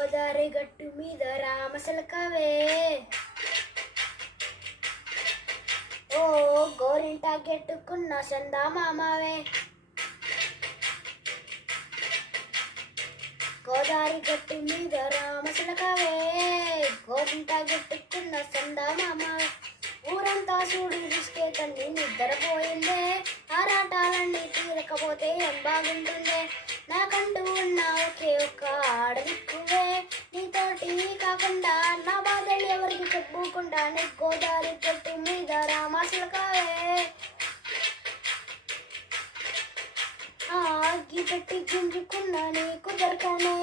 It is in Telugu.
గోదారి గట్టు మీద రామసలకవే ఓ గోరింట గెట్టుకున్న చందమామవే గోదారి గట్టు మీద రామసలకవే గోరింట గెట్టుకున్న చందమామవే ఊరంతా చూడు చూస్తే తల్లి నిద్రపోయిందే ఆరాటాలన్నీ తీరకపోతే ఏం బాగుంటుందే నాకంటూ ఉన్న ఒకే ఒక్క ఆడదిక్కువే నీతోటి కాకుండా నా బాధలు ఎవరికి చెప్పుకుంటా నీ గోదారి గట్టు మీద రామసలకవే అగ్గి పెట్టి గుంజుకున్నా నీకు దొరకనే